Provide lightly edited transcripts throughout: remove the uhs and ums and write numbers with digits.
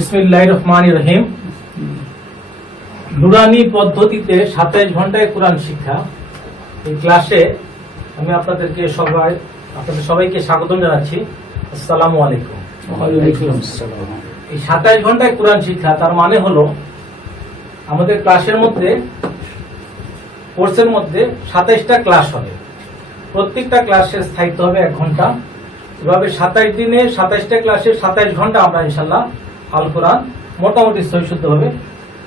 বিসমিল্লাহির রহমানির রহিম। নুরানি পদ্ধতিতে 27 ঘন্টায় কোরআন শিক্ষা, এই ক্লাসে আমি আপনাদের সবাইকে স্বাগত জানাচ্ছি। আসসালামু আলাইকুম। এই 27 ঘন্টায় কোরআন শিক্ষা, তার মানে হলো আমাদের ক্লাসের মধ্যে, কোর্সের মধ্যে 27টা ক্লাস হবে। প্রত্যেকটা ক্লাসের স্থায়িত্ব হবে 1 ঘন্টা। এভাবে 27 দিনে 27টা ক্লাসে 27 ঘন্টা আমরা ইনশাল্লাহ আল কোরআন মোটামুটি সহিশুদ্ধভাবে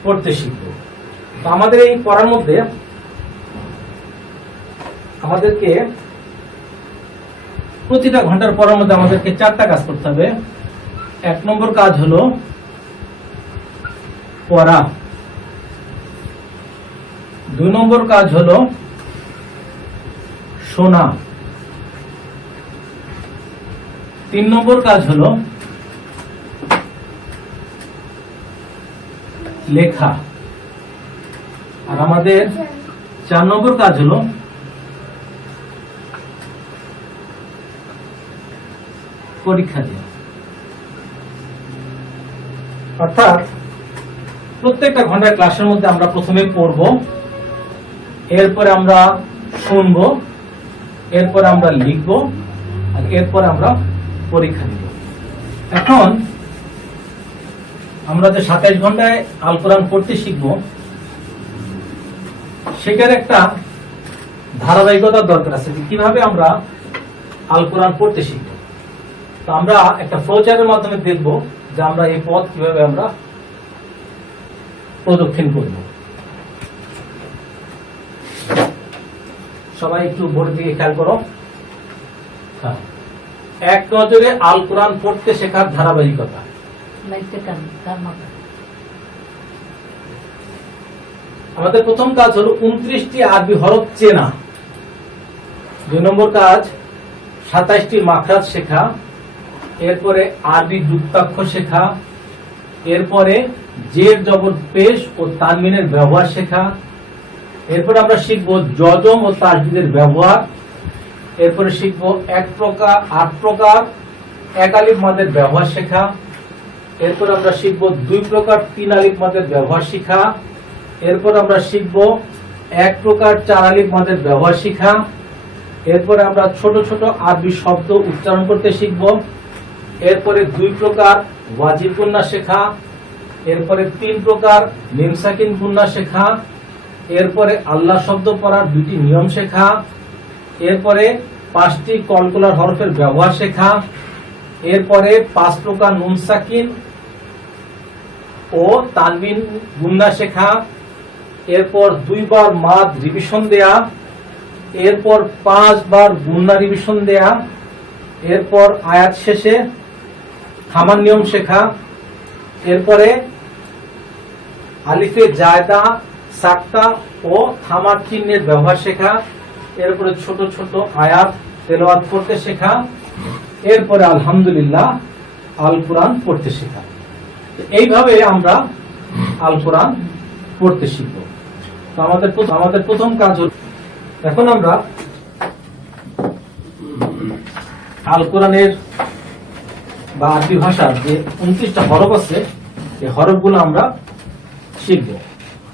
পড়তে শিখব। তো আমাদের এই পড়ার মধ্যে আমাদেরকে প্রতিটা ঘন্টার পড়ার মধ্যে আমাদেরকে 4টা কাজ করতে হবে। 1 নম্বর কাজ হলো পড়া, 2 নম্বর কাজ হলো শোনা, 3 নম্বর কাজ হলো লেখা, আর আমাদের 4 নম্বর কাজ হলো পরীক্ষা দেওয়া। অর্থাৎ প্রত্যেকটা ঘন্টার ক্লাসের মধ্যে আমরা প্রথমে পড়ব, এরপরে আমরা শুনব, এরপরে আমরা লিখব, আর এরপরে আমরা পরীক্ষা দিব। এখন আমরা যে 27 ঘন্টায় আল কোরআন পড়তে শিখব, সেটার একটা ধারাবাহিকতার দরকার আছে যে কিভাবে আমরা আল কোরআন পড়তে শিখব। তো আমরা একটা ফ্লোচার্টের মাধ্যমে দেখব যে আমরা এই পথ কিভাবে আমরা প্রদক্ষিণ করব। সবাই একটু বোর্ডের দিকে খেয়াল করো। এক নজরে আল কোরআন পড়তে শেখার ধারাবাহিকতা। আমাদের প্রথম কাজ হলো 29টি আরবি হরফ চেনা। 2 নম্বর কাজ 27টি মাখরাজ শেখা, এরপরে আরবি যুক্তাক্ষর শেখা, এরপরে জের জবর পেশ ও তানবিনের ব্যবহার শেখা, এরপরে আমরা শিখব জজম ও তাসদীদের ব্যবহার, এরপরে শিখব 8 প্রকার 1 আলিফ মাদের ব্যবহার শেখা, এরপর আমরা শিখব 2 প্রকার 3 আলিফ মাদের ব্যবহার শিখা, এরপর আমরা শিখব 1 প্রকার 4 আলিফ মাদের ব্যবহার শিখা, এরপরে আমরা ছোট ছোট আরবি শব্দ উচ্চারণ করতে শিখব, এরপরে 2 প্রকার ওয়াজিব গুন্না শেখা, এরপরে 3 প্রকার মিম সাকিন গুন্না শেখা, এরপরে আল্লাহ শব্দ পড়ার 2টি নিয়ম শেখা, এরপরে 5টি কলকলার হরফের ব্যবহার শেখা, এরপরে 5 প্রকার নুন সাকিন ও তানবিন গুন্না শেখা, এরপর 2 বার মাদ রিভিশন দেয়া, এরপর 5 বার গুন্না রিভিশন দেয়া, এরপর আয়াত শেষে থামার নিয়ম শেখা, এরপরে আলিফে জায়দা সাক্তা ও থামার চিহ্নের ব্যবহার শেখা, এরপরে ছোট ছোট আয়াত তেলাওয়াত করতে শেখা, এরপরে আলহামদুলিল্লাহ আল কোরআন পড়তে শেখা। এইভাবে আমরা আল কোরআন পড়তে শিখব। তো আমাদের প্রথম কাজ হল, এখন আমরা আল কোরআনের বা আরবি ভাষার যে 29টা হরফ আছে, এই হরফগুলো আমরা শিখব।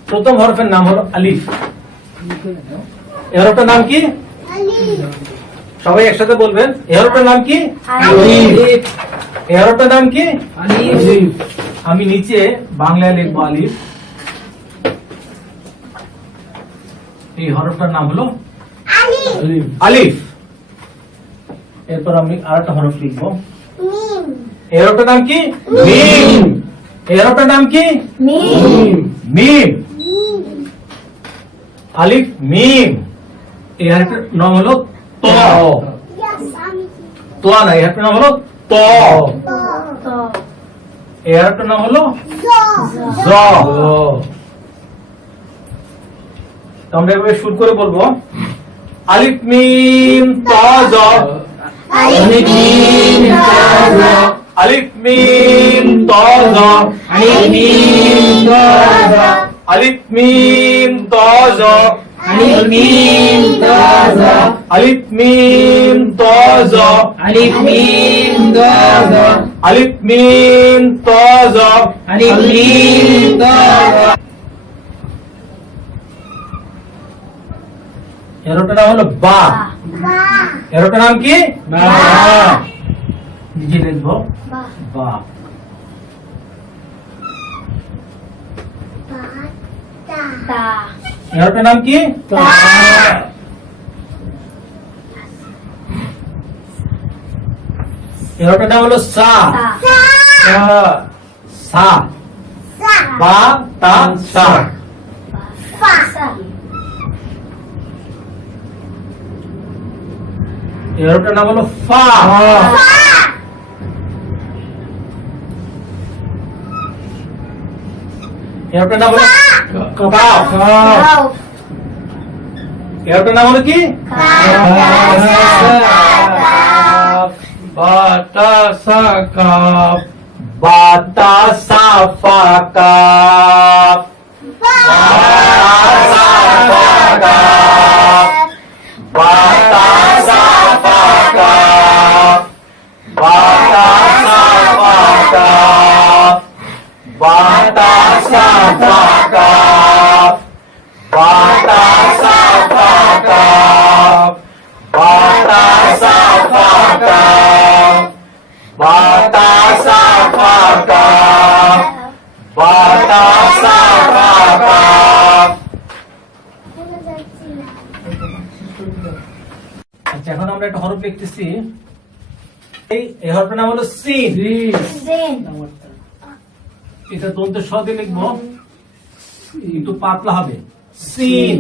প্রথম হরফের নাম হলো আলিফ। এই হরফটার নাম কি? সবাই একসাথে বলবেন, এই হরফটার নাম কি? আলিফ। এই হরফটার নাম কি? আলিফ। আমি নিচে বাংলায় লিখব আলিফ। এই হরফটার নাম হলো আলিফ। এরপর আমি আরেকটা হরফ লিখব, মিম। এই হরফটার নাম কি? মিম। এই হরফটার নাম কি? মিম। মিম। আলিফ মিম। এই হরফটার নাম হলো ত। তো না, এই হরফটার নাম হলো ত। এই হরফটার নাম হলো জ। আমরা এভাবে শুরু করে বলবো, আলিফ মিম ত জ, আলিফ মিম ত জ, আলিফ মিম ত জ, আলিফ মিম ত জ, আলিফ মিম ত জ, আলিফ মিম ত জ, আলিফ মিম ত জ, আলিফ মিম ত জ, আলিফ মিম ত জ আলিফ মিম ত এরোটার নাম হলো বা এরোটার নাম কি বা নিজে লিখবো বা এরোটার নাম কি এরোটার নাম হলো সা সা বা তা সা এরোটার নাম হলো ফা এরোটার নাম হলো কাফ এরোটার নাম হলো কি বাতাসা কাপ বাতাসা ফা কাফ বাতাসা ফা কাফ বাতাসা ফা কাফ বাতাসা ফা কাফ বাতাসা ফা কাফ বাতাসা ফা কাফ বাতাসা ফা কাফ বাতাসা ফা কাফ বাতাসা ফা কাফ। আচ্ছা এখন আমরা একটা হরফ লিখতেছি এই হরফের নাম হলো সিন এটা দন্ত স দিয়ে লিখবো একটু পাতলা হবে সিন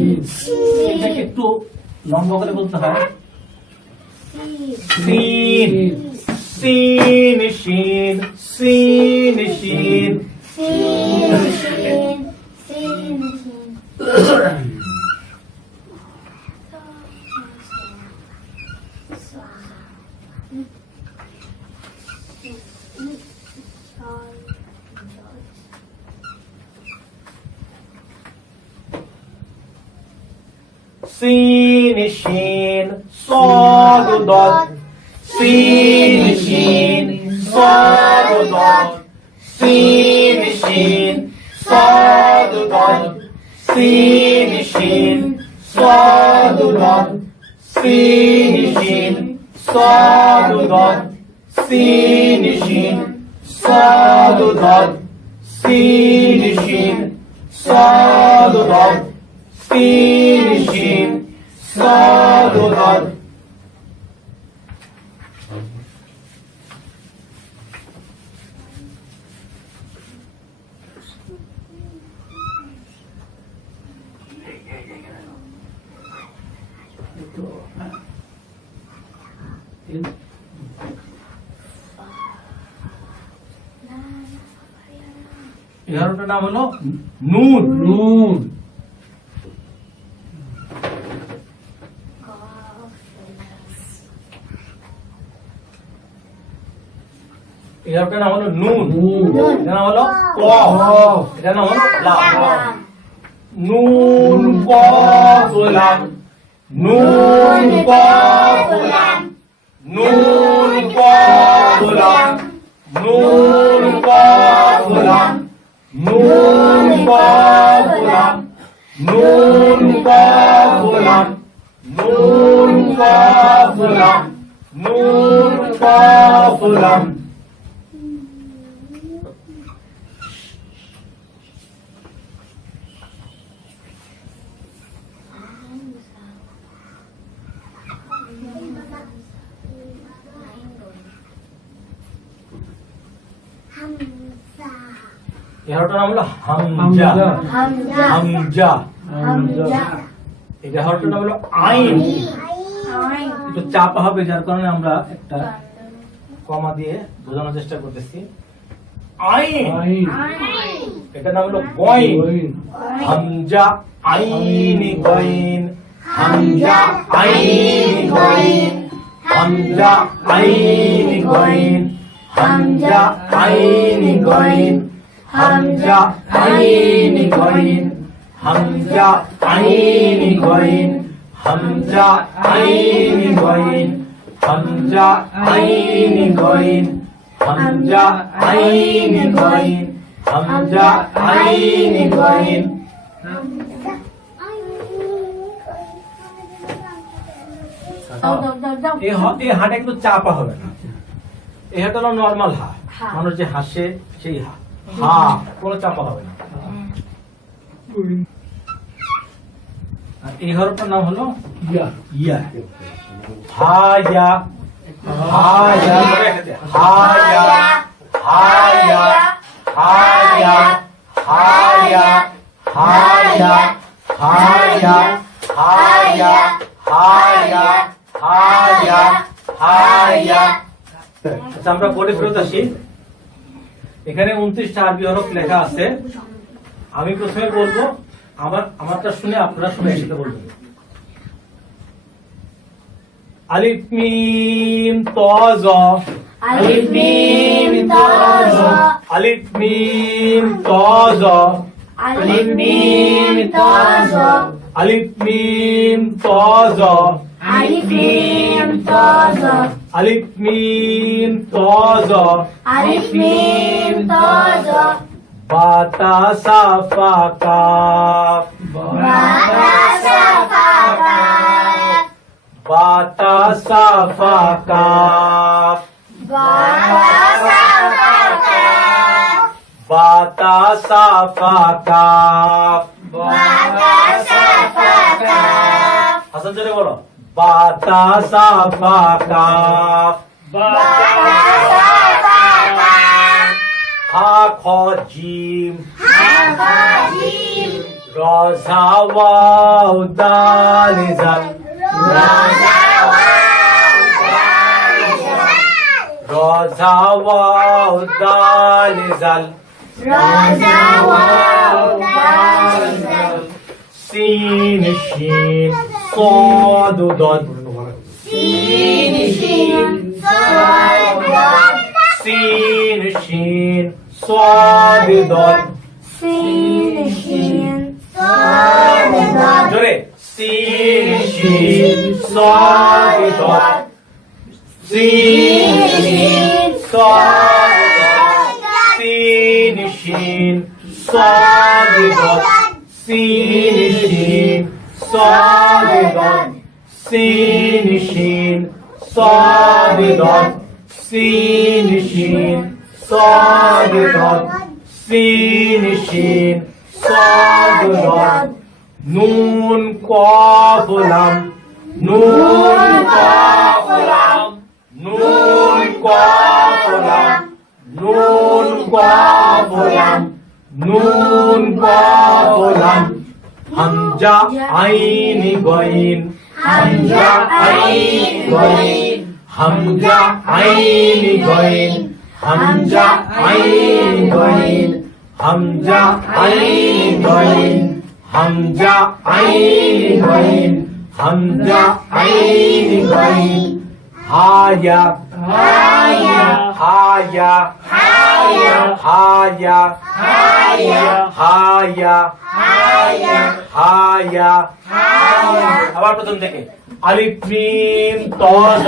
এটাকে একটু লম্বা করে বলতে হয় সিন সিন শিন সিন শিন sin shin sad dot sin shin sad dot sin shin sad dot sin shin sad dot sin shin sad dot sin shin sad dot sin shin sad dot finishing sadodad এগারোটার নাম হলো নুন নুন এটার নাম হলো নুন এটার নাম হলো কফ এটার নাম হলো লাম নুন কফ লাম নুন কফ লাম নুন কফ লাম নুন কফ লাম নুন কফ লাম নুন কফ লাম নুন কফ লাম নুন কফ লাম এটার নাম হলো হামজা হামজা এটা হরফের নাম হলো আইন একটু চাপা হবে যার কারণে আমরা একটা কমা দিয়ে বোঝানোর চেষ্টা করতেছি আইন এটার নাম হলো গইন হামজা আইন গইন হামজা আইন গইন হামজা আইন গইন হামজা আইন গইন হামজা আইন গইন হামজা আইন গইন হামজা আইন গইন হামজা আইন গইন হামজা আইন গইন হামজা আইন গইন এই হাটা কিন্তু চাপা হবে না, এই হাটা হলো নর্মাল হা, মানুষ যে হাসে সেই হা, হা কোনো চাপা হবে না। আর এই হরফটার নাম হলো ইয়া, ইয়া হায়া হায়া হায়া হায়া হায়া হায়া হায়া হায়া হায়া হায়া হায়া হায়া। আচ্ছা আমরা পড়ে ফেরত আসি। এখানে 29টা আরবি হরফ লেখা আছে। আমি প্রথমে বলবো, আমারটা শুনে আপনারা শুনে একসাথে বলবেন। আলিফ মিম ত জ আলিফ মিম ত জ আলিফ মিম ত জ আলিফ মিম ত জ আলিফ মিম ত জ আলিফ মিম ত জ আলিফ মিম ত জ আলিফ মিম ত জ বা তা সা ফা কাফ বা তা সা ফা কাফ বা তা সা ফা কাফ বা তা সা ফা কাফ বা তা সা ফা কাফ বা তা সা ফা কাফ হাসান জোরে বলো, বা তা সা ফা কাফ বা তা সা ফা কাফ হা খ জিম হা খা জিম র ঝা ওয়াও দাল জাল রা জা ওয়াও দাল জাল র ঝা ওয়াও দাল জাল রা জা ওয়াও দাল জাল সিন শিন صاد ضاد سين شين صاد ضاد سين شين صاد ضاد سين شين صاد ضاد জোরে সিন শিন صاد ضاد সিন শিন صاد ضاد সিন শিন صاد ضاد সিন শিন صاد ضاد سين شين صاد ضاد سين شين صاد ضاد سين شين صاد ضاد نون قاف لام نون قاف لام نون قاف لام نون قاف لام نون قاف لام হামজা আইন গইন হামজা আইন গইন হামজা আইন গইন হামজা আইন গইন হামজা আইন গইন হামজা আইন গইন হামজা আইন গইন হায়া হায়া হায়া হায়া হায়া হায়া হায়া হায়া হায়া হায়া আবার প্রথম থেকে আলিফ মিম ত জ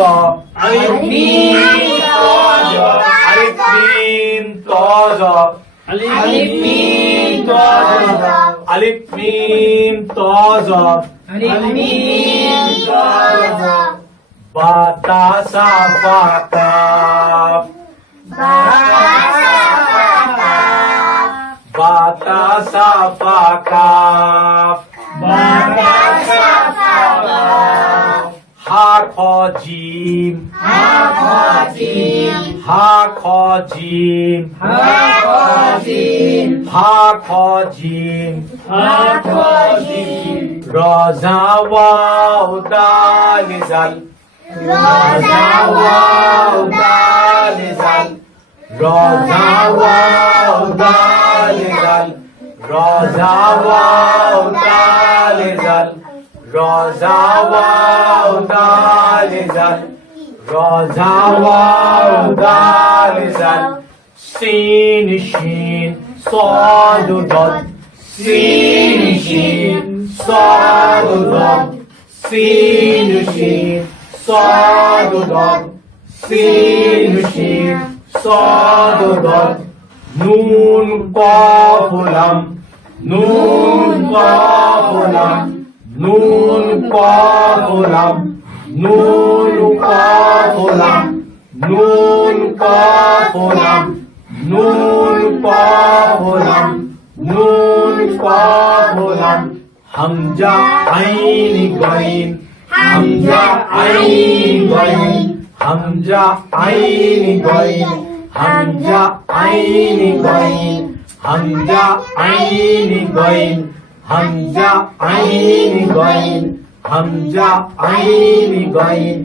আলিফ মিম ত জ আলিফ মিম ত জ আলিফ মিম ত জ আলিফ মিম ত জ আলিফ মিম ত জ বা তা সা ফা কাফ বা তা সা ফা কাফ বা তা সা ফা কাফ বা তা সা ফা কাফ হা খ জিম হা খা জিম হা খ জিম হা খ জিম হা খ জিম হা খ জিম র ঝা ওয়াও দাল জাল রা জা ওয়াও দাল জাল র ঝা ওয়াও দাল জাল র ঝা ওয়াও দাল জাল র ঝা ওয়াও দাল জাল র ঝা ওয়াও দাল জাল সিন শিন صاد ضاد سين شين صاد ضاد سين شين صاد ضاد سين شين صاد ضاد نون قاف لام نون قاف لام نون قاف لام نون قاف لام نون قاف لام نون قاف لام نون قاف لام হামজা আইন গাইন হামজা আইন গাইন হামজা আইন গাইন হামজা আইন গাইন হামজা আইন গাইন হামজা আইন গাইন হামজা আইন গাইন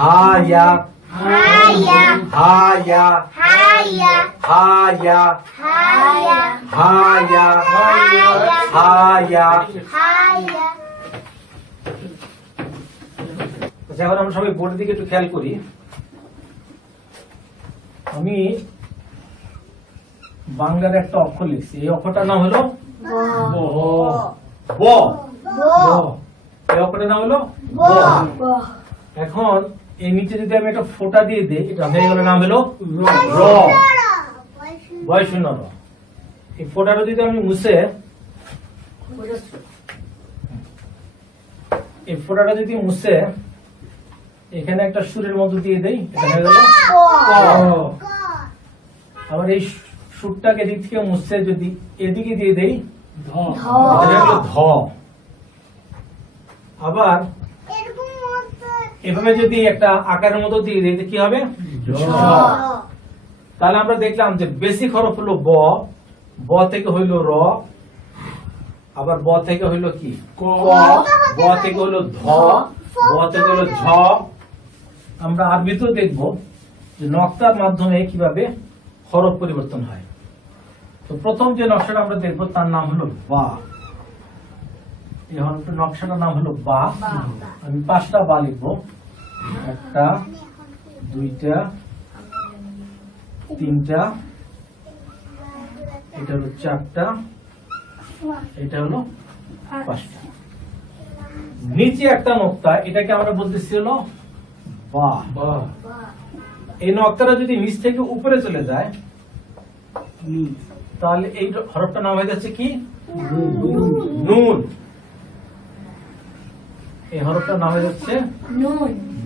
হায়া Haya, হায়া haya, হায়া haya, হায়া হায়া haya. আচ্ছা, এখন আমরা সবাই বোর্ডের দিকে একটু খেয়াল করি। আমি বাংলার একটা অক্ষর লিখছি, এই অক্ষরটার নাম হলো ব। ব। এই অক্ষরটার নাম হলো ব। এখন এই নিচে যদি আমি একটা ফোঁটা দিয়ে দিই, এটা হয়ে গেল নাম হলো র। বয় শূন্য র। এই ফোঁটাটা যদি আমি মুছে, এই ফোঁটাটা যদি মুছে এখানে একটা সুরের মতো দিয়ে দেই, এটা হয়ে গেল ক। আবার এই সুরটাকে এদিক থেকে মুছে যদি এদিকে দিয়ে দেই, এটা হয়ে গেল ধ। আবার এভাবে যদি একটা আকারের মতো দিয়ে দিই, কি হবে? ঝ। তাহলে আমরা দেখলাম যে বেসিক হরফ হলো ব, ব থেকে হইল র, আবার ব থেকে হইল কি ক, ব থেকে হইল ধ, ব থেকে হইল ঝ। আমরা আরবিতেও দেখব যে নকশার মাধ্যমে কিভাবে হরফ পরিবর্তন হয়। তো প্রথম যে নকশাটা আমরা দেখব তার নাম হলো বা। এই হরফের নকশাটার নাম হলো বা। আমি 5টা বা লিখবো, 1টা 2টা 3টা, এটা হলো 4টা, এটা হলো 5টা। নিচে একটা নক্তা, এটাকে আমরা বলতেছি হলো বা। এই নক্তাটা যদি নিচ থেকে উপরে চলে যায় তাহলে এই হরফটা নাম হয়ে যাচ্ছে কি নুন। এই হরফটার নাম হয়ে যাচ্ছে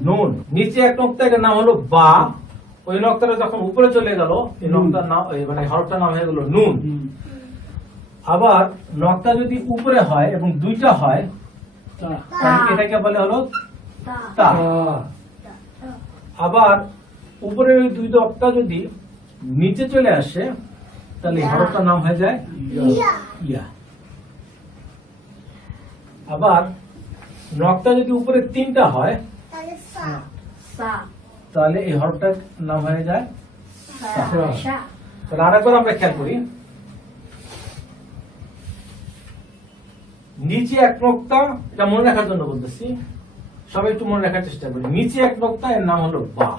নুন। নিচে এক নক্তা, এটার নাম হলো বা। ওই নক্তাটা যখন উপরে চলে গেল, এই নক্তার নাম মানে হরফটার নাম হয়ে গেল নুন। আবার নক্তা যদি উপরে হয় এবং 2টা হয়, তাহলে এটাকে বলে হলো তা। আবার উপরে ওই 2 নক্তা যদি নিচে চলে আসে, তাহলে এই হরফটার নাম হয়ে যায় ইয়া। আবার নক্তা যদি উপরে 3টা হয়, তাহলে এই হরফটার নাম হয়ে যায় সা। তাহলে আরেকবার আমরা খেয়াল করি, নিচে এক নক্তা, এটা মনে রাখার জন্য বলতেছি, সবাই একটু মনে রাখার চেষ্টা করি। নিচে এক নক্তা, এর নাম হলো বা।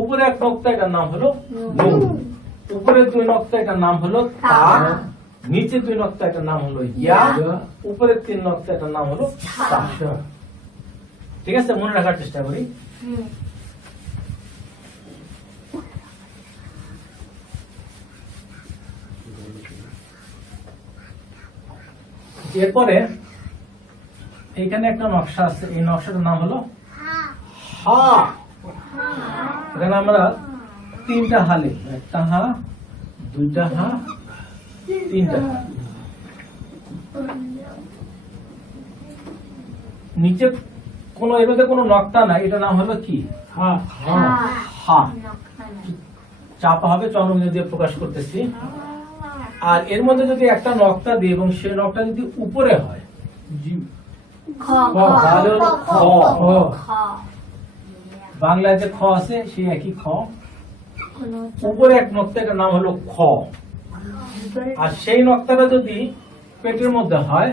উপরে এক নক্তা, এটার নাম হলো নুন। উপরে 2 নক্তা, এটার নাম হলো তা। নিচে 2 নক্তা, এটার নাম হলো ইয়া। উপরে 3 নক্তা, এটার নাম হলো সা। ঠিক আছে, মনে রাখার চেষ্টা করি। এরপরে এইখানে একটা নকশা আছে, এই নকশাটার নাম হলো হা। এখানে আমরা 3টা হা লিখবো, 1টা হা, 2টা হা, 3টা হা। নিচে কোনো এটাতে কোনো নকটা নাই, এটা নাম হলো কি হা। চাপা হবে, চন্দ্রবিন্দু দিয়ে প্রকাশ করতেছি। আর এর মধ্যে যদি একটা নকটা দিই এবং সেই নকটা যদি উপরে হয়, তাহলে হলো খ। বাংলায় যে খ আছে সেই একই খ। উপরে এক নকটা, এটার নাম হলো খ। আর সেই নকটাটা যদি পেটের মধ্যে হয়,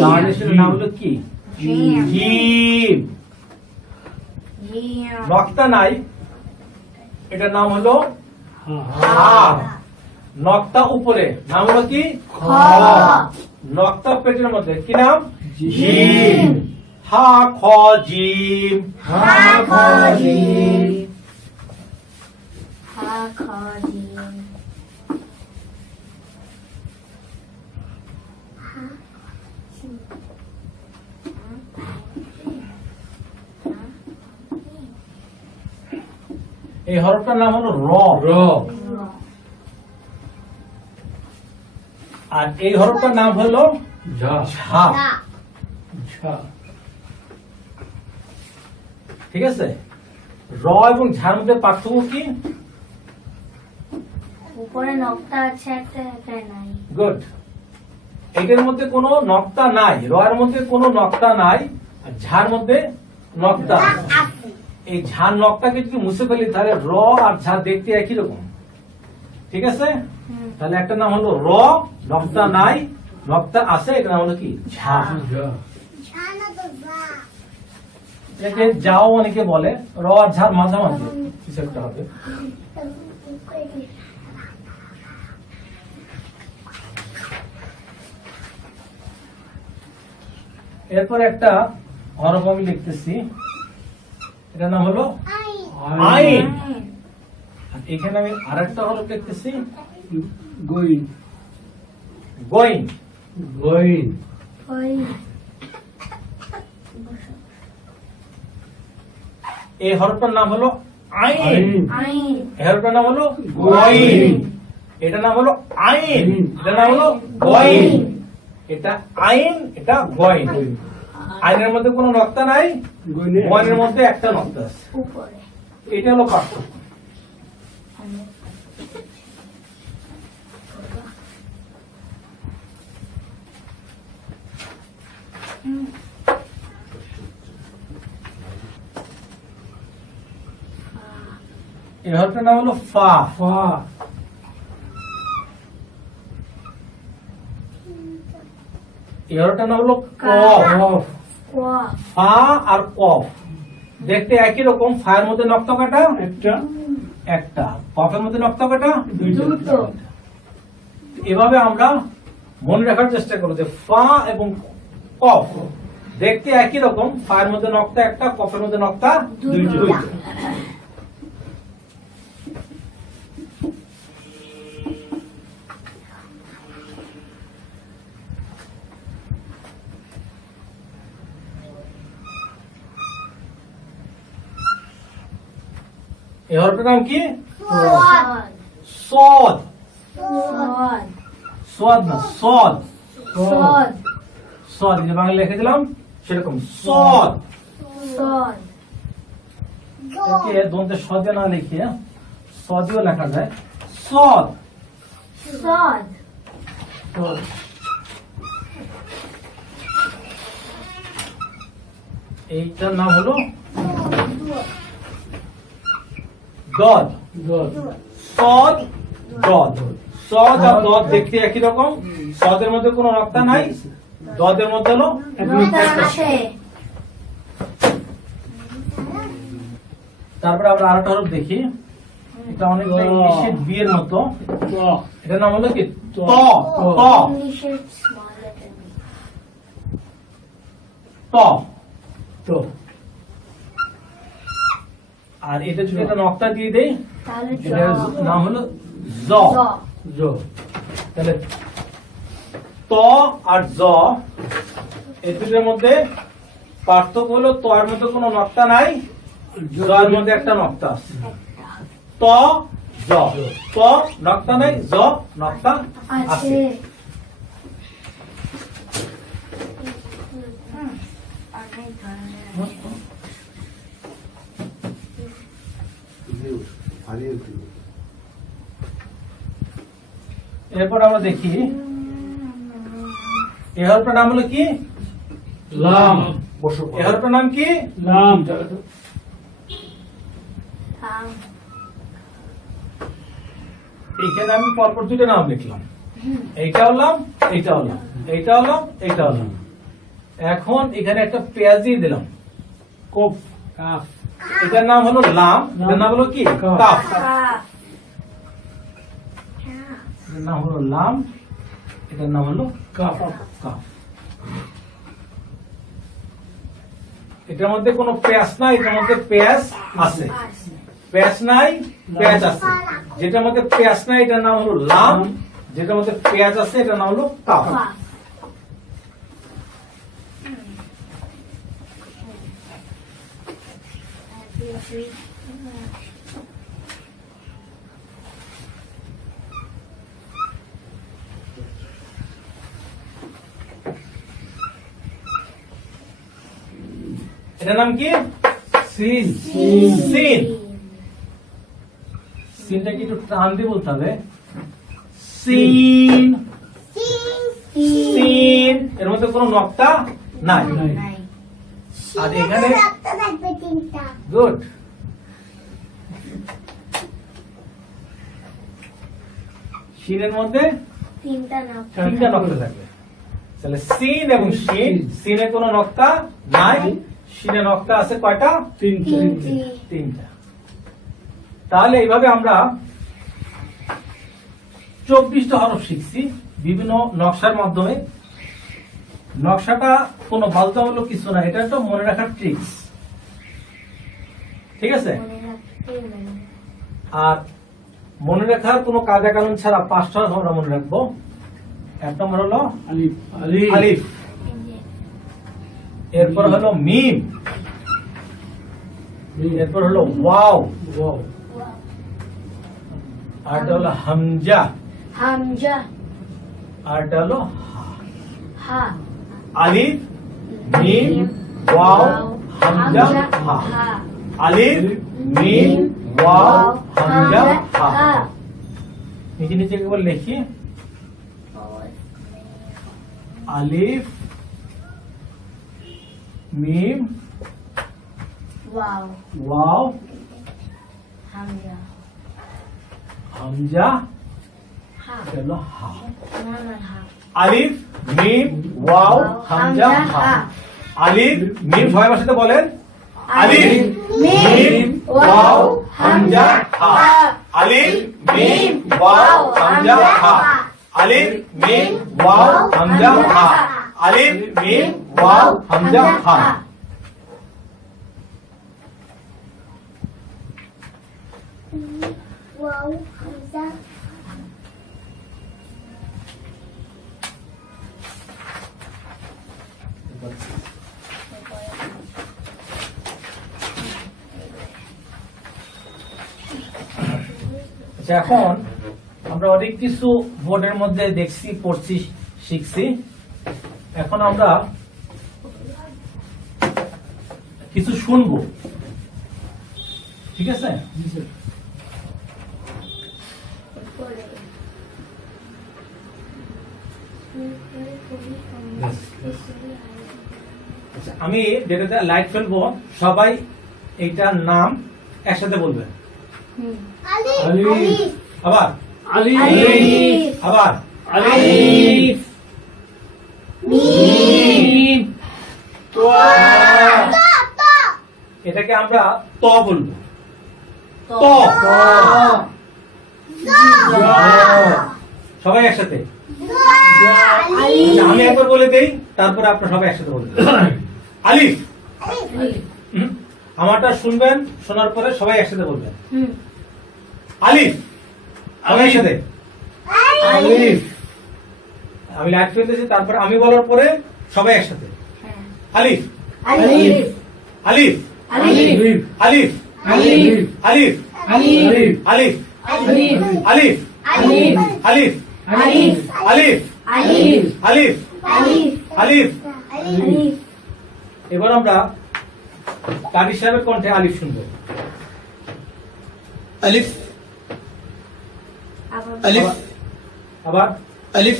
তাহলে সেটার নাম হলো কি জিম। নকটা নাই, এটার নাম হলো হা। নকটা উপরে, নাম হলো কি খ। নকটা পেটের মধ্যে, কি নাম জিম। হা খ জিম। হা খ জিম এই হরফটার নাম হলো র। আর এই হরফটার নাম হলো ঝা। ঠিক আছে, র এবং ঝার মধ্যে পার্থক্য কি? উপরে নকটা আছে একটা, এটা নাই। গুড। এটার মধ্যে কোনো নক্তা নাই, র এর মধ্যে কোনো নক্তা নাই, আর ঝার মধ্যে নক্তা আছে। এই ঝার নকটাকে যদি মুছে ফেলি তাহলে র আর ঝা দেখতে একই রকম। ঠিক আছে, তাহলে একটা নাম হলো র, নক্তা নাই, নক্তা আছে, এটা নাম হলো কি? ঝা। একে যাও অনেকে বলে, র আর ঝার মাঝামাঝি কিছু একটা হবে। এরপর একটা হরফ আমি লিখতেছি, এটার নাম হলো আইন। আর এখানে আমি আরেকটা হরফ লিখতেছি গোইন। গোইন। গোইন। ওই এই হরফটার নাম হলো আইন। আইন এই হরফটার নাম হলো গোইন। এটা নাম হলো আইন, এটা নাম হলো গোইন। এটা আইন, এটা গোইন। আইনের মধ্যে কোনো নক্তা নাই, গোইনের মধ্যে একটা নক্তা আছে। উপরে এটা হলো পার্থক্য। এই হরফটার নাম হলো ফা। এই হরফটার নাম হলো কফ। কফ ফা আর কফ দেখতে একই রকম। ফায়ের মধ্যে নক্তা কাটা একটা, কফের মধ্যে নক্তা কাটা দুটো। এভাবে আমরা মনে রাখার চেষ্টা করব যে ফা এবং কফ দেখতে একই রকম। ফায়ের মধ্যে নক্তা একটা, কফের মধ্যে নক্তা দুইটা। এই হরফটার নাম কি? সদ। সদ না, সদ। সদ যে বাংলা লিখে দিলাম সেরকম সদ। একে দন্তে সদে না লিখে সদিও লেখা যায়, সদ। তো এইটার নাম হলো দদ। সদ, দদ। সদ আর দদ দেখতে একই রকম। সদের মধ্যে কোনো নক্তা নাই, দদের মধ্যে হলো তারপরে আমরা আরেকটা হরফ দেখি, এটা অনেকটা ইংলিশের বি এর মতো। এটার নাম হলো কি? ত। ত। ত। আর এটা যদি একটা নক্তা দিয়ে দেই, এটার নাম হলো জ। তাহলে ত আর জ এই দুটোর মধ্যে পার্থক্য হলো ত এর মধ্যে কোনো নক্তা নাই, জ এর মধ্যে একটা নক্তা আছে। ত জ, ত নক্তা নাই, জ নক্তা আছে। এরপর আমরা দেখি এই হরফটার নাম হলো কি? লাম। এই হরফটার নাম কি? লাম। এইখানে আমি পরপর দুটো নাম লিখলাম, এইটা হলাম, এইটা হলাম, এইটা হলাম, এইটা হলাম। এখন এখানে একটা পেঁয়াজ দিয়ে দিলাম, কফ। এটার নাম হলো লাম, এটার নাম হলো কি? কাফ। এটার নাম হলো লাম, এটার নাম হলো কাফ। কাফ। এটার মধ্যে কোনো পেঁয়াজ না, এটার মধ্যে পেঁয়াজ আছে। প্যাচ নাই প্যাচ আছে, যেটার মধ্যে প্যাচ নাই এটার নাম হলো লাম, যেটার মধ্যে পেঁয়াজ আছে এটার নাম হলো কাফ। এটার নাম কি? Scene scene. সিনটা কি একটু টান দিয়ে বলতে হবে। সিন সিন, এর মধ্যে কোনো নক্তা নাই। আর এখানে গুড, সিনের মধ্যে তিনটা নক্তা থাকবে। তাহলে সিন এবং শিন, সিনে কোনো নক্তা নাই, শিনে নক্তা আছে কয়টা? তিনটা। তাহলে এইভাবে আমরা 24টা হরফ শিখছি বিভিন্ন নকশার মাধ্যমে। নকশাটা কোনো বাধ্যতামূলক কিছু না, এটা একটা মনে রাখার ট্রিক্স, ঠিক আছে? আর মনে রাখার কোনো কায়দা কানুন ছাড়া 5টা হরফ আমরা মনে রাখবো। এক নম্বর হলো আলিফ আলিফ, এরপর হলো মিম, এরপর হলো ওয়াও, ওয়াও আর এটা হলো হামজা, হামজা আর এটা হলো হা আলিফ মিম ওয়াও হামজা হা। আলিফ মিম ওয়াও হামজা হা। নিচে নিচে একবার লিখি। আলিফ মিম ওয়াও ওয়াও হামজা হামজা হা হলো হা। নরমাল হা আলিফ মিম ওয়াও হামজা হা। আলিফ মিম সবাই আমার সাথে বলেন। আলিফ মিম ওয়াও হামজা হা। আলিফ মিম ওয়াও হামজা হা। আলিফ মিম ওয়াও হামজা হা। আলিফ মিম ওয়াও হামজা হা। ওয়াও হামজা আচ্ছা, এখন আমরা অনেক কিছু বোর্ডের মধ্যে দেখছি, পড়ছি, শিখছি। এখন আমরা কিছু শুনবো, ঠিক আছে? আচ্ছা, আমি যেটাতে লাইট ফেলবো সবাই এইটার নাম একসাথে বলবেন। আলিফ আবার আলিফ আবার আলিফ মিম তোয়া এটাকে আমরা ত বলবো। ত, সবাই একসাথে। আচ্ছা, আমি একবার বলে দেই, তারপরে আপনারা সবাই একসাথে বলবেন। আলিফ। আমারটা শুনবেন, শোনার পরে সবাই একসাথে বলবেন। আলিফ। সবাই একসাথে। আলিফ আমি লাইট ফেলতেছি, তারপরে আমি বলার পরে সবাই একসাথে। আলিফ আলিফ আলিফ আলিফ আলিফ আলিফ আলিফ আলিফ আলিফ আলিফ আলিফ আলিফ আলিফ আলিফ আলিফ আলিফ আলিফ আলিফ আলিফ। এবার আমরা কারি সাহেবের কণ্ঠে আলিফ শুনবো। আলিফ আলিফ আবার আলিফ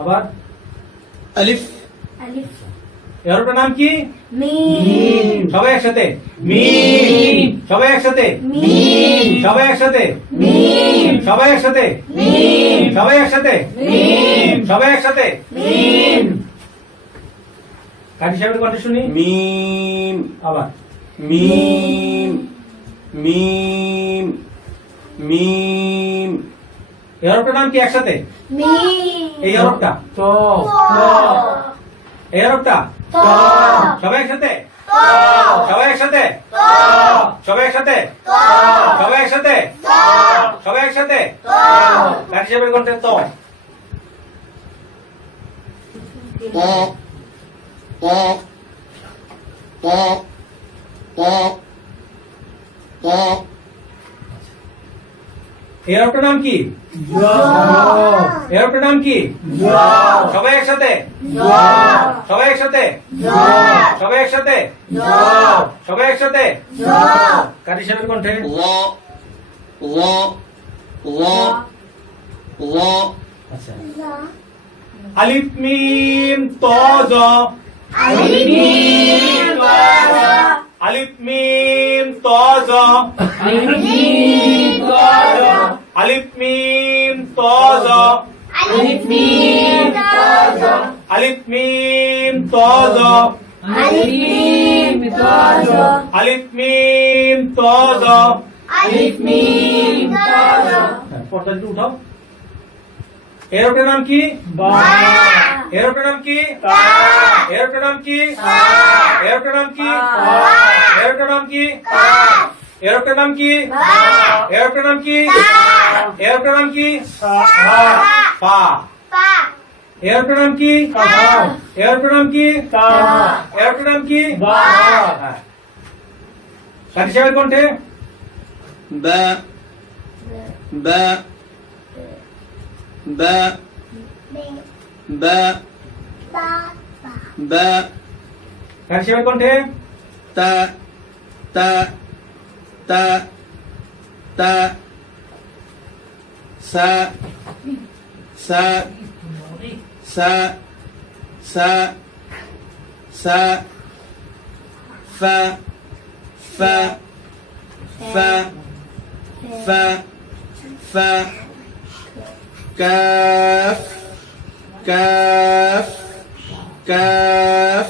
আবার আলিফ আলিফ এর নাম কি? মিম সবাই একসাথে। মিম। সবাই একসাথে। মিম সবাই একসাথে। মিম সবাই একসাথে। মিম সবাই একসাথে। মিম সবাই একসাথে। মিম কারি সাহেবের কণ্ঠে শুনি। মিম আবার মিম মিম মিম এই হরফটার নাম কি একসাথে? মিম এই হরফটা, ত এই হরফটা ত সবাই একসাথে। ত সবাই একসাথে সবাই একসাথে সবাই একসাথে সবাই একসাথে কাঠি সাহেবের কণ্ঠে তো এরটার নাম কি এরটার নাম কি সবাই একসাথে সবাই একসাথে সবাই একসাথে সবাই একসাথে কাঠি সাহেবের কণ্ঠে আচ্ছা আলিফ মিম ত জ আলিফ মিম ত জ আলিফ মিম ত জ আলিফ মিম ত জ আলিফ মিম ত জ পর্দা একটু উঠাও এরটার নাম কি এরটার নাম কি এরটার নাম কি এরটার নাম কি এরটার নাম কি এরটার নাম কি এরটার নাম কি এরটার নাম কি পা এরটার নাম কি এরটার নাম কি এরটার নাম কি কাঠি সাহেবের কণ্ঠে বা বা বা বা বা কাঠি সাহেবের কণ্ঠে তা তা তা তা সা সা সা সা সা ফা ফা ফা ফা ফা كاف كاف كاف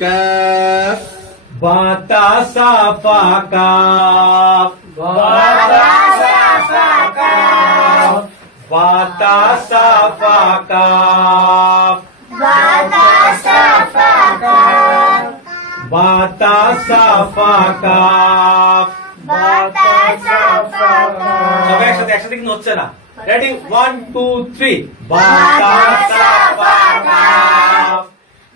كاف বাতা সাফা কাফ বাতা সাফা কাফ বাতা সাফা কাফ বাতা সাফা কাফ বাতা সাফা কাফ সবাই একসাথে একসাথে কিন্তু হচ্ছে না রেডি 1 2 3 বাতা সাফা কাফ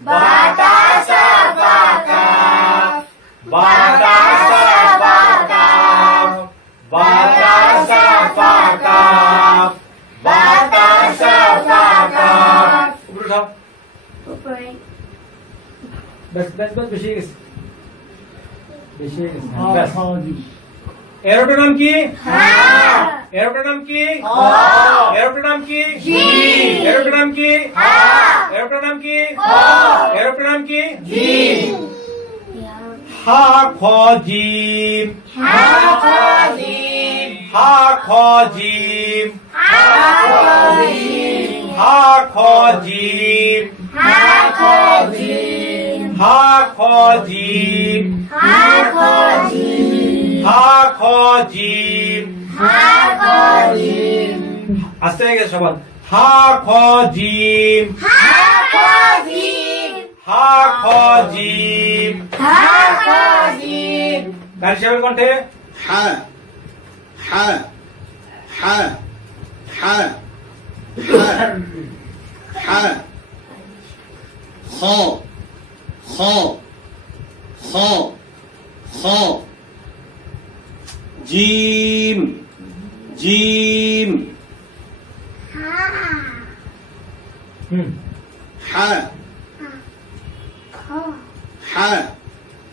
বাতা সাফা কাফ বাতা সাফা কাফ বাতা সাফা কাফ বাতা সাফা কাফ উপরে উঠাও বেশ বেশ বেশ বেশি গেছে বেশি গেছে বেশ এরোটার নাম কি এরোটার নাম কি এরোটার নাম কি এরোটার নাম কি এরোটার নাম কি এরোটার নাম কি হা খ জিম হা খ জিম হা খ জিম হা খ জিম হা খ জিম হা খ জিম হা খ জিম আস্তে হয়ে গেছে সবার হা খ জিম হা খ জিম কারি সাহেবের কণ্ঠে حا حا حا حا حا حا خا خا خا خا جيم جيم حا حا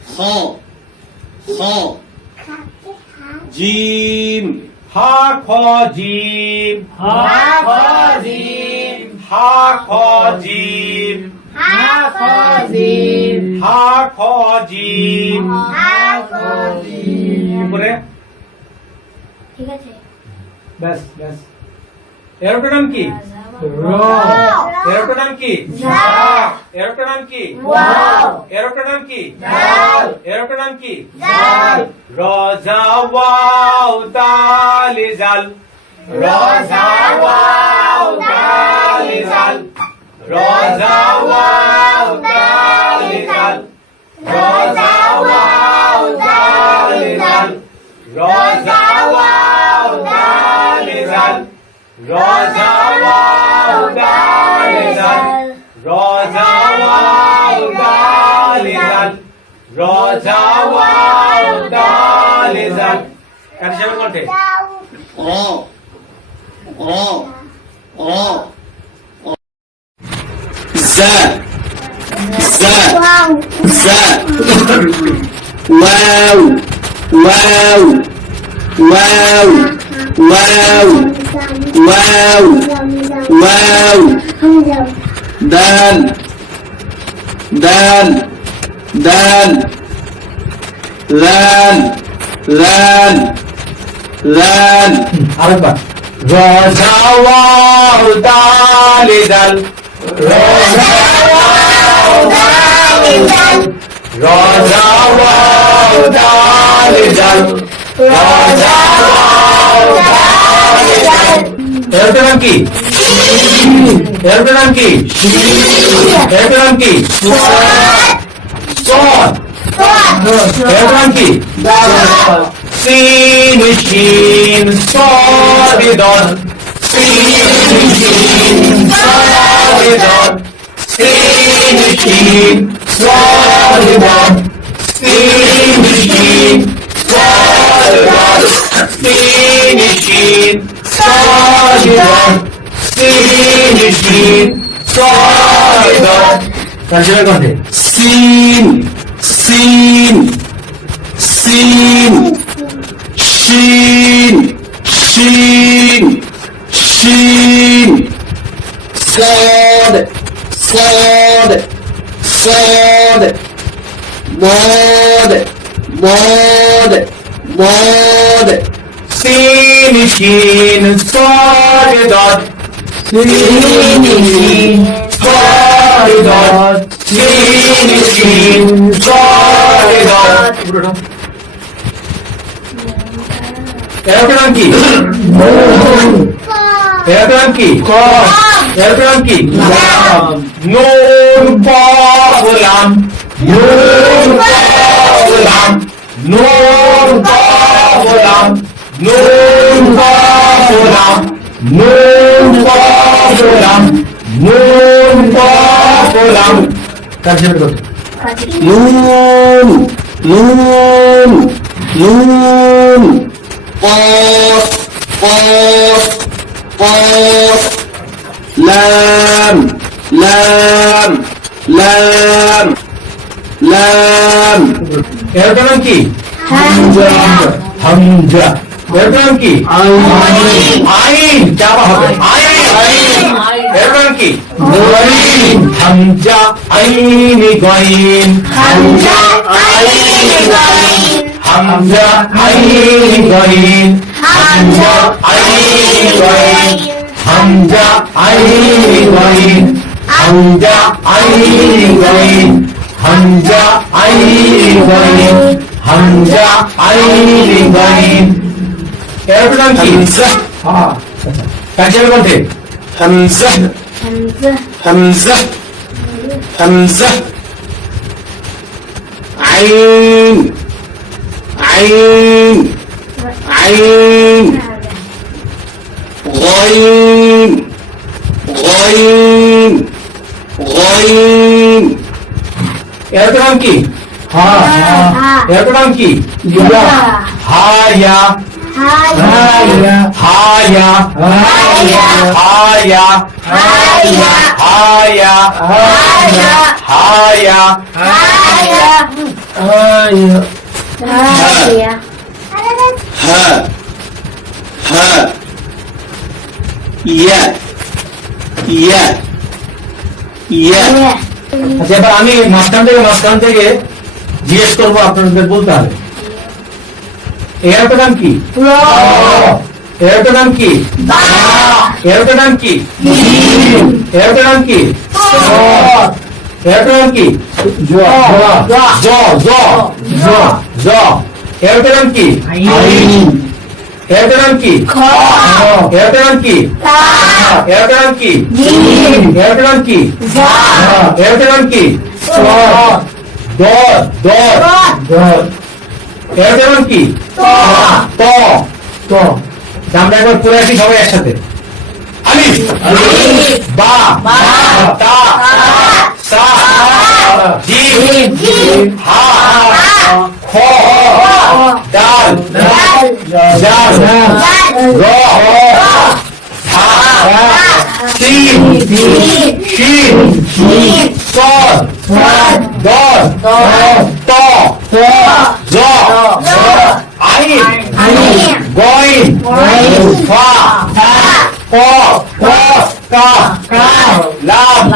خا خا جيم হা খ জিম হা খ জিম হা খ জিম হা খ জিম হা খ জিম উপরে ঠিক আছে ব্যাস ব্যাস এরোটার নাম কি এরোটার নাম কি এরোটার নাম কি এরোটার নাম কি এরোটার নাম কি রজা ওয়াও দাল জাল রজা ওয়াও দাল জাল রজা ওয়াও দাল জাল জা ওয়াও দাল জাল কার সাথে কণ্ঠে র র র زا زا Wow. زا واو واو واو واو واو واو دال دال دال لام لام لام আরেকবার র জা ওয়াও দাল জাল র জা ওয়াও দাল জাল র জা ওয়াও দাল জাল র জা ওয়াও দাল জাল এর নাম কি এর নাম কি এর নাম কি সদ এর নাম কি সিন শিন সদ দল সিন শিন সদ দল সিন শিন সদ দল সিন শিন সদ দল সিন শিন সদ দল সিন শিন সদ দল কাজে কণ্ঠে سين سين سين شين شين شين صاد صاد صاد ضاد ضاد ضاد সিন শিন সদ দল সিন শিন সদ দল সিন শিন সদ দল এর নাম কি এর নাম কি এর নাম কি নুন কলাম নুন কলাম নুন কলাম নুন কলাম নুন কলাম নুন কলাম কার সাথে করতে نون نون نون قاف قاف قاف لام لام لام لام এর নাম কি হামজা হামজা এর নাম কি আইন চাপা হবে আইন এর নাম কি গইন হামজা আইন গইন Hamza ayn ghain. হামজা আইন গইন Hamza আইন গইন হামজা আইন গইন হামজা আইন গইন হামজা আইন গইন হামজা আইন গইন এর নাম কি হ্যাঁ কাজে বলতে همزة Hamza همزة همزة عين عين عين غين غين غين এর নাম কি হ্যাঁ এর নাম কি হায়া Haya হায়া Haya হায়া Haya হায়া Haya হায়া Haya Haya ها ها يا يا يا আচ্ছা এবার আমি মাঝখান থেকে জিজ্ঞেস করবো আপনাদের বলতে হবে এর নাম কি এর নাম কি এর নাম কি এর নাম কি এর নাম কি জ জ জ জ জ এর নাম কি এর নাম কি এর নাম কি Ta এর নাম কি Jim এর নাম কি Za এর নাম কি দ দ দ এর নাম কি Ta ত ত আমরা একবার পড়ে আসি সবাই একসাথে আলিফ বা তা সা জিম হা খ ডাল জাল র হা সিন শিন সদ দর ত জ আইন গইন ফা ক কা লাম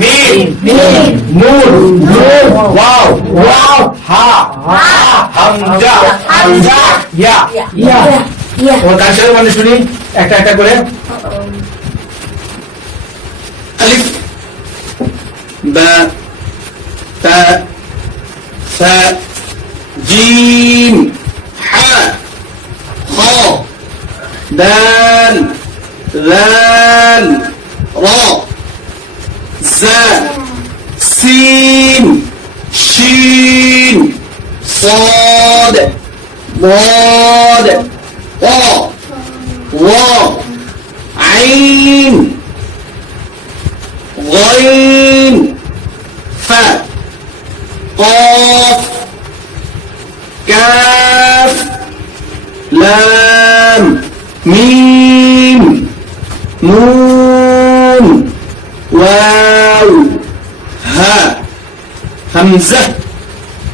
মিম নুন ওয়াও হা হামজা ইয়া ও তার সাথে মানে শুনি একটা একটা করে ألف باء تاء ثاء جيم حاء خاء دال ذال راء زاء سين شين صاد ضاد طاء واو عين غين فاء قاف كاف لام ميم نون واو ها همزة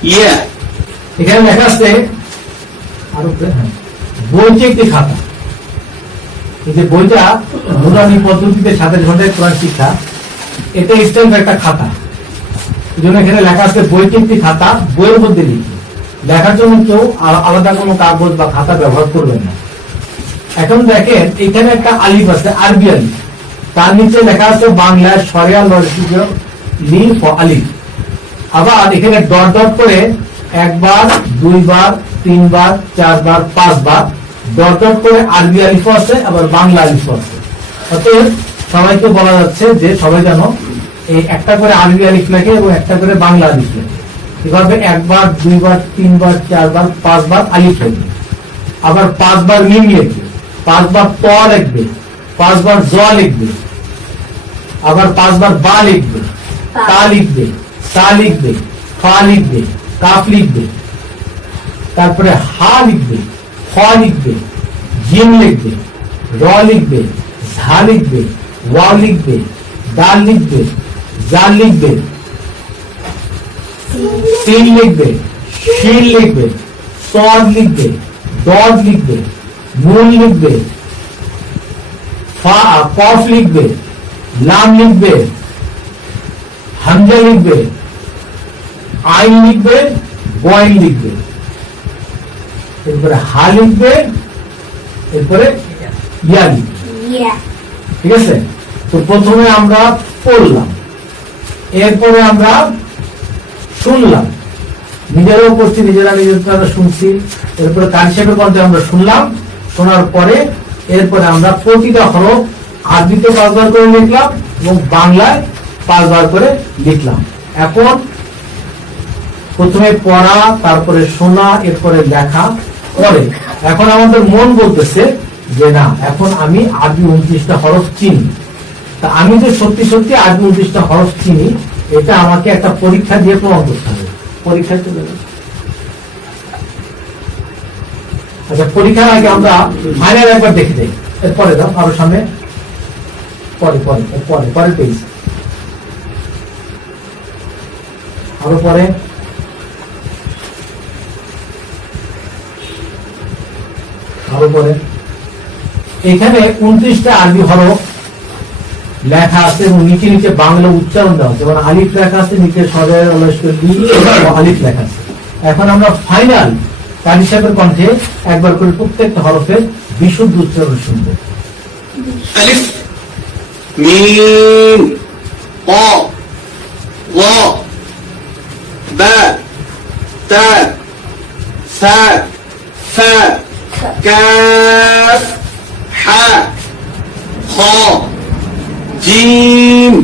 ياء এখানে লেখা আছে আরো বইটি একটি খাতা এই যে বইটা নুরানি পদ্ধতিতে 27 ঘন্টায় কোরআন শিক্ষা এটা স্ট্যাম্প একটা খাতা এই জন্য এখানে লেখা আছে বইটি একটি খাতা বইয়ের মধ্যে লিখি লেখার জন্য কেউ আলাদা কোনো কাগজ বা খাতা ব্যবহার করবেন না এখন দেখেন এখানে একটা আলিফ আছে আরবি আলিফ তার নিচে লেখা আছে বাংলায় সরিয়া লরসিক লি ফ আলিফ আবার এখানে ডট ডট করে একবার দুইবার তিনবার চারবার পাঁচবার ডট ডট করে আরবি আলিফ আছে আবার বাংলা আলিফ আছে অতএব সবাইকে বলা যাচ্ছে যে সবাই যেন এই একটা করে আরবি আলিফ লেখে এবং একটা করে বাংলা আলিফ লেখে এভাবে একবার দুইবার তিনবার চারবার পাঁচবার আলিফ লিখবে আবার পাঁচবার মিম লিখবে পাঁচবার ত লিখবে পাঁচবার জ লিখবে আবার পাঁচবার বা লিখবে তা লিখবে সা লিখবে ফা লিখবে কাফ লিখবে তারপরে হা লিখবে খ লিখবে জিম লিখবে র লিখবে ঝা লিখবে ওয়াও লিখবে দাল লিখবে জাল লিখবে সিন লিখবে শিন লিখবে সদ লিখবে দদ লিখবে নুন লিখবে কফ লিখবে লাম লিখবে হামজা লিখবে আইন লিখবে বয়ন লিখবে এরপরে হা লিখবে এরপরে ইয়া লিখবে ঠিক আছে তো প্রথমে আমরা পড়লাম এরপরে আমরা শুনলাম নিজেরাও পড়ছি নিজেরা শুনছি এরপরে কারি সাহেবের মধ্যে আমরা শুনলাম শোনার পরে এরপরে আমরা প্রতিটা হরফ আরবিতে 5 বার করে লিখলাম এবং বাংলায় 5 বার করে লিখলাম এখন প্রথমে পড়া তারপরে শোনা এরপরে লেখা পরে এখন আমাদের মন বলতেছে যে না এখন আমি আরবি 29টা হরফ চিনি তা আমি যে সত্যি সত্যি আরবি 29টা হরফ চিনি এটা আমাকে একটা পরীক্ষা দিয়ে প্রমাণ করতে হবে পরীক্ষা চলে যাবে আচ্ছা পরীক্ষার আগে আমরা ফাইনাল একবার দেখে যাই এরপরে দাও আরো সামনে পরে পরে পরে পরে পেজ আরো পরে আরো পরে এখানে 29টা আরবি হরফ লেখা আছে এবং নিচে নিচে বাংলা উচ্চারণ দেওয়া আছে যেমন আলিফ লেখা আছে নিচে সদয় আলিফ লেখা আছে এখন আমরা ফাইনাল কারি সাহেবের কণ্ঠে একবার করে প্রত্যেকটা হরফের বিশুদ্ধ উচ্চারণ শুনবো ألف ميم طاء ظاء باء تاء ثاء فاء كاف حاء خاء جيم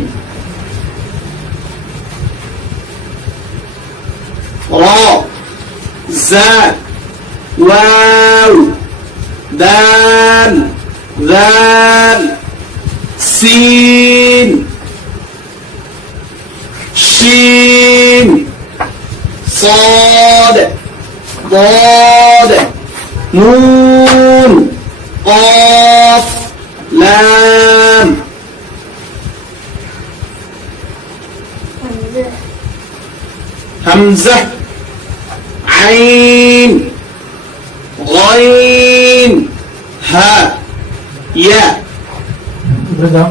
راء زاء واو دال ذال سين شين صاد ضاد نون قاف لام همزة عين غين ها يا বুঝে যাও।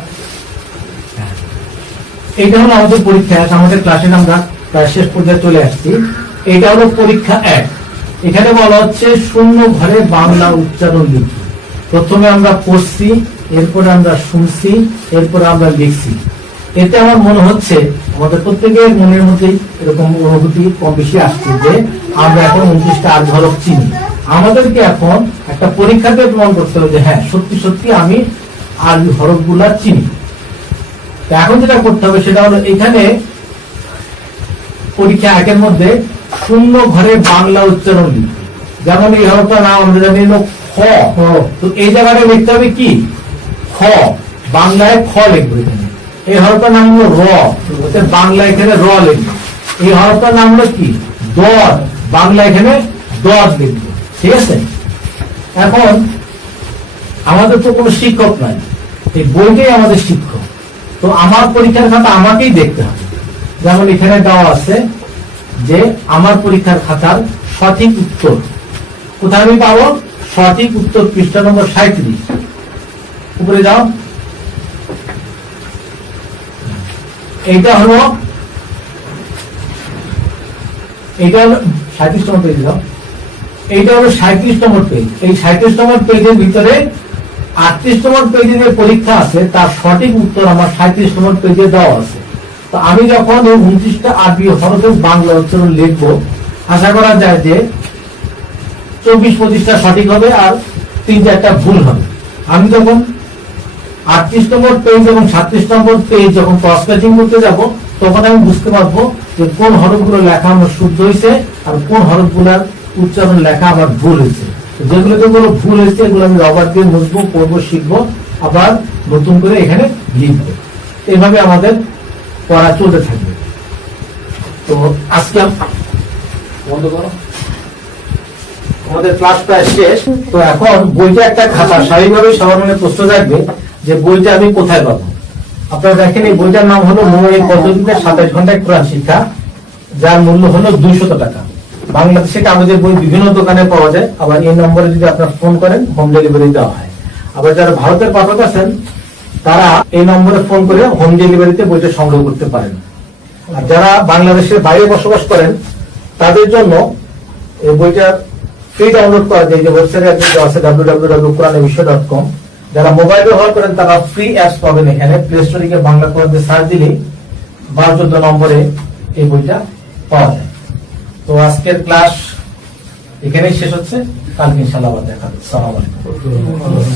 এইটা হলো আমাদের পরীক্ষা এক। আমাদের ক্লাসে আমরা প্রায় শেষ পর্যায়ে চলে আসছি। এটা হলো পরীক্ষা 1। এখানে বলা হচ্ছে শূন্য ঘরে বাংলা উচ্চারণ লিখি। প্রথমে আমরা পড়ছি, এরপরে আমরা শুনছি, এরপরে আমরা লিখছি। এতে আমার মনে হচ্ছে আমাদের প্রত্যেকের মনের মধ্যে এরকম অনুভূতি কম বেশি আসছে যে আমরা এখন 29টা আরবি হরফ চিনি। আমাদেরকে এখন একটা পরীক্ষাতে প্রমাণ করতে হবে যে হ্যাঁ সত্যি সত্যি আমি আরবি হরফ গুলা চিনি। তো এখন যেটা করতে হবে সেটা হলো এখানে পরীক্ষা 1 এর মধ্যে শূন্য ঘরে বাংলা উচ্চারণ লিখি। যেমন এই হরফটার নাম আমরা জানি হলো খ। তো এই জায়গাটা লিখতে হবে কি খ, বাংলায় খ লিখবো। এখানে এই হরফটার নাম হলো র, বাংলা এখানে র লিখবো। এই হরফটার নাম হলো কি দর, বাংলা এখানে দর লিখবো। ঠিক আছে। এখন আমাদের তো কোনো শিক্ষক নাই, এই বইটাই আমাদের শিক্ষক। তো আমার পরীক্ষার খাতা আমাকেই দেখতে হবে। যেমন এখানে দেওয়া আছে যে আমার পরীক্ষার খাতার সঠিক উত্তর কোথায় আমি পাবো? সঠিক উত্তর পৃষ্ঠা নম্বর 37। উপরে যাও। এইটা হলো 37 নম্বর পেজ। যাও। এইটা হলো 37 নম্বর পেজ। এই 37 নম্বর পেজের ভিতরে 38 নম্বর পেজে যে পরীক্ষা আছে তার সঠিক উত্তর আমার 37 নম্বর পেজে দেওয়া আছে। তো আমি যখন এই 29টা আরবি হরফের বাংলা উচ্চারণ লিখবো, আশা করা যায় যে 24-25টা সঠিক হবে আর 3-4টা ভুল হবে। আমি যখন 38 নম্বর পেজ এবং 36 নম্বর পেজ যখন ক্রস ম্যাচিং করতে যাব, তখন আমি বুঝতে পারবো যে কোন হরফগুলো লেখা আমার শুদ্ধ হয়েছে আর কোন হরফগুলোর উচ্চারণ লেখা আমার ভুল হয়েছে। যেগুলো ভুল হয়েছে এগুলো আমি রবার দিয়ে মুছবো, পড়বো, শিখবো, আবার নতুন করে এখানে লিখবো। এইভাবে আমাদের পড়া চলতে থাকবে। তো আজকে বন্ধ করো, আমাদের ক্লাস প্রায় শেষ। তো এখন বইটা একটা খাতা, স্বাভাবিকভাবে সবার মনে প্রশ্ন থাকবে যে বইটা আমি কোথায় পাবো। আপনারা দেখেন এই বইটার নাম হলো নুরানি পদ্ধতিতে 27 ঘন্টায় কোরআন শিক্ষা, যার মূল্য হলো 200 টাকা। বাংলাদেশে কাগজের বই বিভিন্ন দোকানে পাওয়া যায়। আবার এই নম্বরে যদি আপনারা ফোন করেন হোম ডেলিভারি দেওয়া হয়। আবার যারা ভারতের পাঠক আছেন তারা এই নম্বরে ফোন করে হোম ডেলিভারিতে বইটা সংগ্রহ করতে পারেন। আর যারা বাংলাদেশের বাইরে বসবাস করেন তাদের জন্য এই বইটার ফ্রি ডাউনলোড করা যায়। যে ওয়েবসাইটে আছে www.quranebiswa.com। যারা মোবাইল ব্যবহার করেন তারা ফ্রি অ্যাপস পাবেন। এখানে প্লে স্টোরে গিয়ে বাংলা কোরআন সার্চ দিলে 12-14 নম্বরে এই বইটা পাওয়া যায়। তো আজকের ক্লাস এখানেই শেষ হচ্ছে। কালকে ইনশাআল্লাহ আবার দেখা হবে। আসসালামু আলাইকুম।